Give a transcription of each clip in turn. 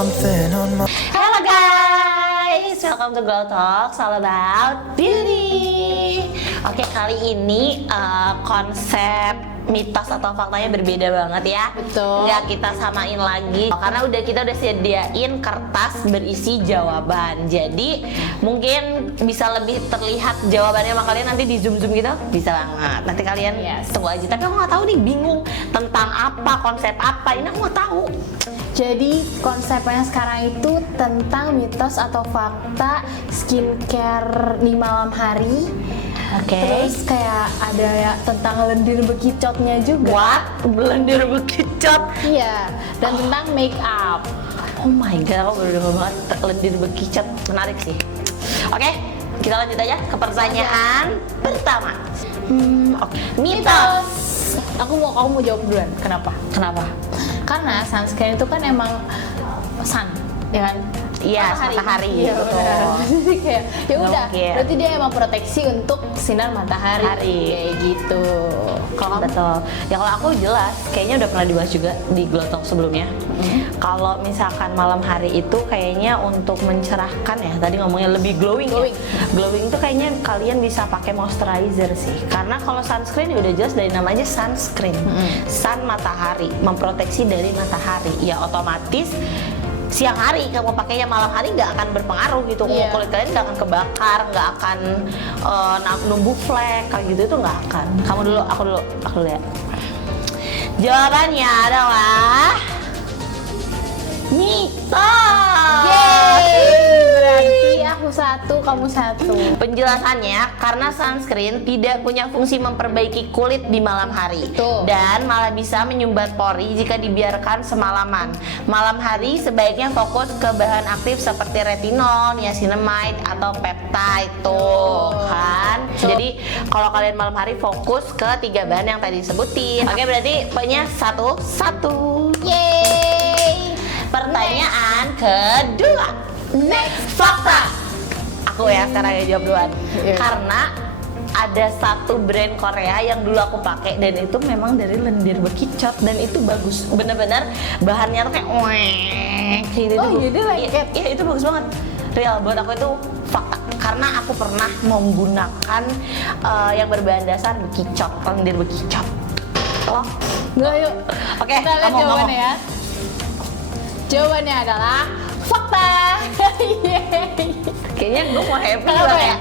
something on my Hello guys, welcome to Glow Talks, all about beauty. Oke, kali ini konsep mitos atau faktanya berbeda banget ya. Betul. Nggak kita samain lagi karena kita udah sediain kertas berisi jawaban. Jadi mungkin bisa lebih terlihat jawabannya sama kalian nanti di zoom gitu. Bisa banget. Nanti kalian tunggu aja. Tapi aku nggak tahu nih, bingung tentang apa, konsep apa. Ini aku nggak tahu. Jadi konsepnya sekarang itu tentang mitos atau fakta skincare di malam hari. Oke. Terus kayak ada ya tentang lendir bekicotnya juga. What? Lendir bekicot? Iya. Dan tentang make up. Oh my god, aku baru denger banget lendir bekicot. Menarik sih. Oke, kita lanjut aja ke pertanyaan pertama. Oke. Mitos. Aku mau jawab duluan. Kenapa? Kenapa? Karena sunscreen itu kan emang sun, ya kan? Iya, matahari. Iya, betul. benar. Jadi kayak ya udah, Gokil. berarti dia emang proteksi untuk sinar matahari. Kayak gitu. Kalau Betul. Ya kalau aku jelas, kayaknya udah pernah dibahas juga di Glow Talk sebelumnya. Kalau misalkan malam hari itu kayaknya untuk mencerahkan ya, tadi ngomongnya lebih glowing. Glowing. Ya. Glowing itu kayaknya kalian bisa pakai moisturizer sih. Karena kalau sunscreen ya udah jelas dari namanya sunscreen. Sun matahari, memproteksi dari matahari. Ya otomatis siang hari kamu pakainya, malam hari nggak akan berpengaruh gitu. Iya. Kulit kalian nggak akan kebakar, nggak akan numbuh flek kayak gitu, itu nggak akan. Kamu dulu, aku dulu ya. Jawabannya adalah mitos. Berarti aku satu, kamu satu. Penjelasannya, karena sunscreen tidak punya fungsi memperbaiki kulit di malam hari. Betul. Dan malah bisa menyumbat pori jika dibiarkan semalaman. Malam hari sebaiknya fokus ke bahan aktif seperti retinol, niacinamide, atau peptide tuh kan. Jadi kalau kalian malam hari fokus ke 3 bahan yang tadi disebutin. Oke, berarti pokoknya satu. Yeay. Pertanyaan kedua. Next. Fakta. Aku ya sekarang yang jawab duluan. Iya. Karena ada satu brand Korea yang dulu aku pakai dan itu memang dari lendir bekicot dan itu bagus. Bener-bener bahannya tuh kayak gitu. Oh, jadi lengket. Iya, itu bagus banget. Real, buat aku itu fakta. Karena aku pernah menggunakan yang berbahan dasar bekicot, lendir bekicot. Oh. Nah, yuk. Oke, Kita lihat ngomong. jawabannya ya. Jawabannya adalah fakta. Yeay. Kayaknya gue mau happy Kenapa banget ya? ya.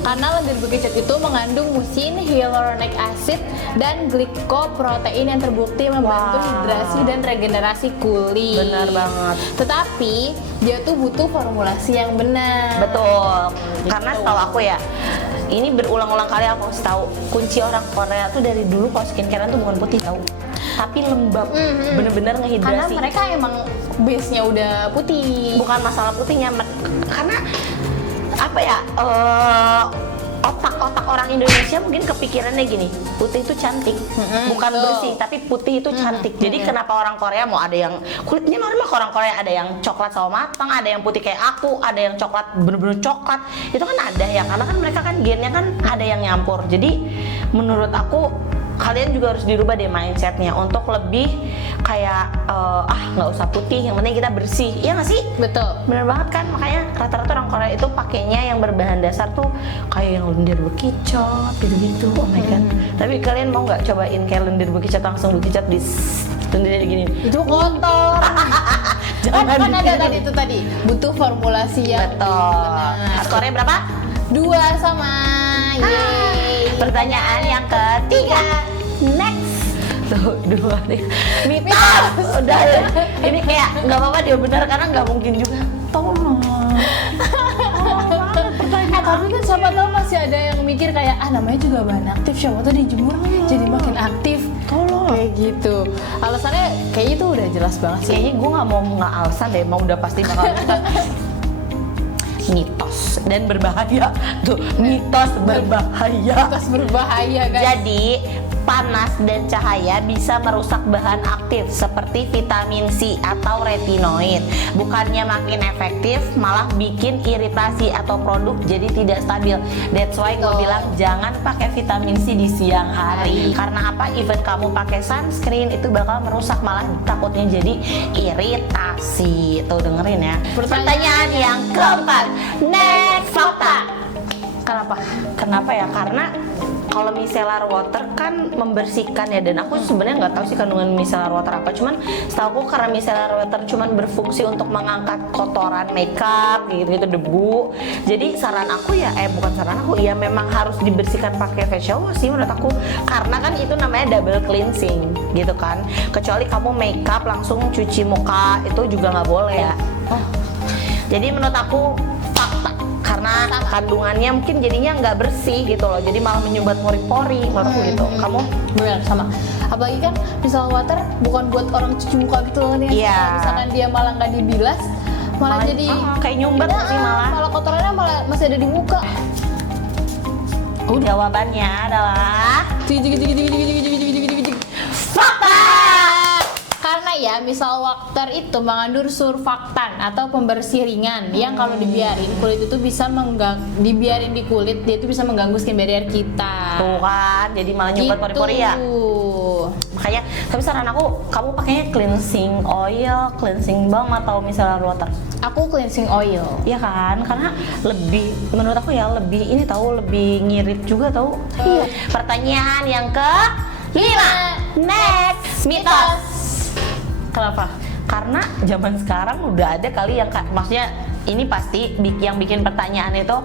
Karena lendir bekicot itu mengandung mucin, hyaluronic acid, dan glikoprotein yang terbukti membantu Wow. hidrasi dan regenerasi kulit. Benar banget. Tetapi dia tuh butuh formulasi yang benar. Betul. Gitu. Karena setahu aku ya, ini berulang-ulang kali aku kasih tahu, kunci orang Korea tuh dari dulu kalau skincare tuh bukan putih tahu, tapi lembab, bener-bener Karena ngehidrasi. mereka emang base-nya udah putih. Bukan masalah putihnya, karena apa ya, otak orang Indonesia mungkin kepikirannya gini, putih itu cantik, bukan betul. bersih, tapi putih itu cantik. Jadi kenapa orang Korea mau ada yang kulitnya normal, ke orang Korea ada yang coklat sama matang, ada yang putih kayak aku, ada yang coklat bener-bener coklat, itu kan ada ya, karena kan mereka kan gennya kan ada yang nyampur. Jadi menurut aku kalian juga harus dirubah deh mindsetnya untuk lebih kayak nggak usah putih, yang penting kita bersih, iya nggak sih? Betul. Bener banget kan, makanya rata-rata orang Korea itu pakainya yang berbahan dasar tuh kayak yang lendir bekicot gitu-gitu. Oh my god. Tapi kalian mau nggak cobain kayak lendir bekicot, langsung bekicot di lendirnya gini? Itu kotor. Jangan kan ada ditiru. tadi butuh formulasi yang Betul. benar. Skornya berapa? 2 sama. Yeay. Pertanyaan yang ketiga. Next. Tuh, 2 nih. Mitos. Udah ya. Ini kayak nggak apa-apa dia benar karena nggak mungkin juga. Tolong. Tapi kan siapa tahu masih ada yang mikir kayak namanya juga bahan aktif, siapa tuh dijemur jadi makin aktif. Tolong. Kayak gitu. Alasannya kayak itu udah jelas banget sih. Kayaknya gue nggak mau alasan deh, mau udah pasti bakal mitos dan berbahaya tuh, mitos berbahaya. Mitos berbahaya guys. Jadi panas dan cahaya bisa merusak bahan aktif seperti vitamin C atau retinoid. Bukannya makin efektif, malah bikin iritasi atau produk jadi tidak stabil. That's why gue bilang jangan pakai vitamin C di siang hari. Karena apa? Even kamu pakai sunscreen itu bakal merusak, malah takutnya jadi iritasi. Tuh dengerin ya. Pertanyaan yang keempat. Next fakta. Kenapa ya? Karena kalau micellar water kan membersihkan ya, dan aku sebenarnya nggak tahu sih kandungan micellar water apa, cuman setahu aku karena micellar water cuman berfungsi untuk mengangkat kotoran makeup gitu debu. Jadi saran aku ya, bukan saran aku ya, memang harus dibersihkan pakai facial wash sih menurut aku, karena kan itu namanya double cleansing gitu kan. Kecuali kamu makeup langsung cuci muka itu juga nggak boleh ya. Jadi menurut aku fakta, karena kandungannya mungkin jadinya nggak bersih gitu loh, jadi malah menyumbat pori-pori menurut aku gitu. Kamu? Benar, sama. Apalagi kan micellar water bukan buat orang cuci muka gitu loh nih. Iya. Misalkan dia malah nggak dibilas, malah jadi kayak nyumbat sih malah. Malah kotorannya malah masih ada di muka. Jawabannya adalah fakta. Karena ya micellar water itu mengandung surfaktan atau pembersih ringan yang kalau dibiarin kulit itu bisa dibiarin di kulit, dia itu bisa mengganggu skin barrier kita. Tuh kan, jadi malah nyumbat pori-pori ya. Makanya, tapi saran aku, kamu pakainya cleansing oil, cleansing balm atau micellar water? Aku cleansing oil. Iya kan, karena lebih, menurut aku ya lebih ini tahu, lebih ngirit juga tahu. Iya. Pertanyaan yang ke-5. Next, mitos. Kenapa? Karena zaman sekarang udah ada kali yang maksudnya ini pasti yang bikin pertanyaan itu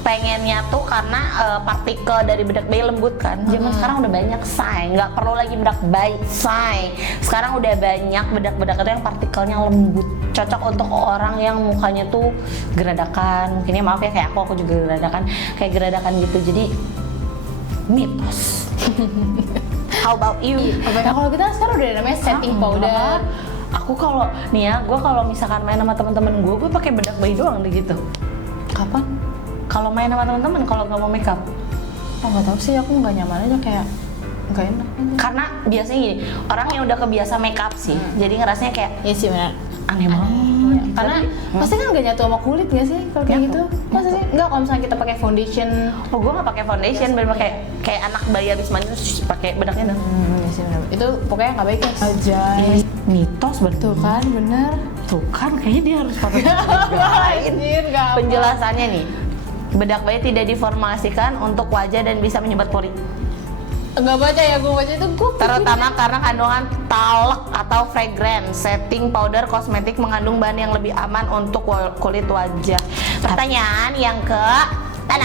pengennya tuh karena partikel dari bedak bayi lembut kan. Zaman sekarang udah banyak say, nggak perlu lagi bedak bayi say. Sekarang udah banyak bedak-bedak itu yang partikelnya lembut, cocok untuk orang yang mukanya tuh geradakan. Mungkin ya maaf ya, kayak aku juga geradakan, kayak geradakan gitu. Jadi mitos. How about you? Nah kalau kita sekarang udah ada namanya setting powder. Aku kalau nih ya, gue kalau misalkan main sama teman-teman gue pakai bedak bayi doang deh gitu. Kapan? Kalau main sama teman-teman, kalau nggak mau makeup. Oh nggak tahu sih, aku nggak nyaman aja, kayak nggak enak. Karena biasanya gini, orang yang udah kebiasa makeup sih, jadi ngerasanya kayak Iya sih benar. aneh banget. Karena pasti kan nggak nyatu sama kulit nggak sih kalau kayak gitu? Masa sih? Nggak, kalau misalnya kita pakai foundation. Oh gue nggak pakai foundation, bener kayak anak bayi habis mandi terus pakai bedaknya dong. Iya sih benar. Itu pokoknya nggak baik ya. Aja. Mitos Tuh kan bener. Tuh kan, kayaknya dia harus pakai Anjir, nggak apa. penjelasannya nih. Bedak bayi tidak diformulasikan untuk wajah dan bisa menyumbat pori. Nggak baca ya, gue baca itu gue Terutama karena kandungan talc atau fragrance. Setting powder kosmetik mengandung bahan yang lebih aman untuk kulit wajah. Pertanyaan yang ke-6.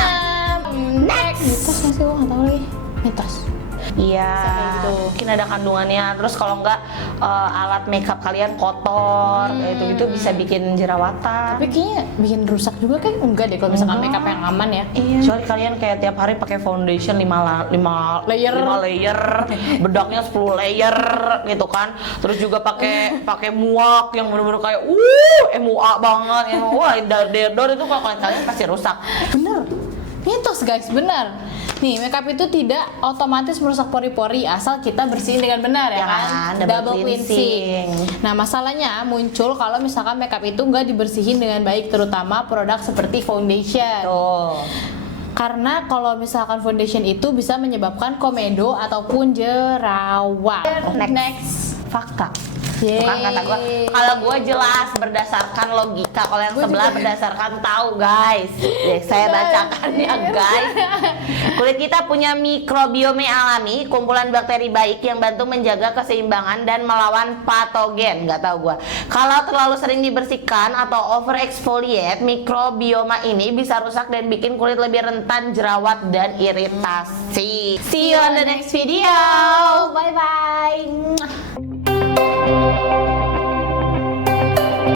Next. mitos nggak sih, gue nggak tahu lagi. Mitos. Iya, gitu. mungkin ada kandungannya. Terus kalau enggak alat makeup kalian kotor, itu bisa bikin jerawatan. Tapi kayaknya bikin rusak juga kayak enggak deh kalau misalkan makeup yang aman ya. Iya. Soalnya kalian kayak tiap hari pakai foundation 5 layer, bedaknya 10 layer gitu kan. Terus juga pakai muak yang bener-bener kayak MUA banget. Wah, dor itu kalau kalian pasti rusak. Bener. Mitos guys, benar. Nih, makeup itu tidak otomatis merusak pori-pori asal kita bersihin dengan benar ya kan? Double cleansing. Nah, masalahnya muncul kalau misalkan makeup itu nggak dibersihin dengan baik, terutama produk seperti foundation. Tuh. Karena kalau misalkan foundation itu bisa menyebabkan komedo ataupun jerawat. Next. Fakta. Yeay. Bukan kata gue. Kalau gue jelas berdasarkan logika, kalau yang sebelah berdasarkan tahu guys. Saya bacakan ya guys. Kulit kita punya mikrobiome alami, kumpulan bakteri baik yang bantu menjaga keseimbangan dan melawan patogen. Nggak tahu gue. Kalau terlalu sering dibersihkan atau over exfoliate, mikrobioma ini bisa rusak dan bikin kulit lebih rentan jerawat dan iritasi. See you on the next video. Bye bye.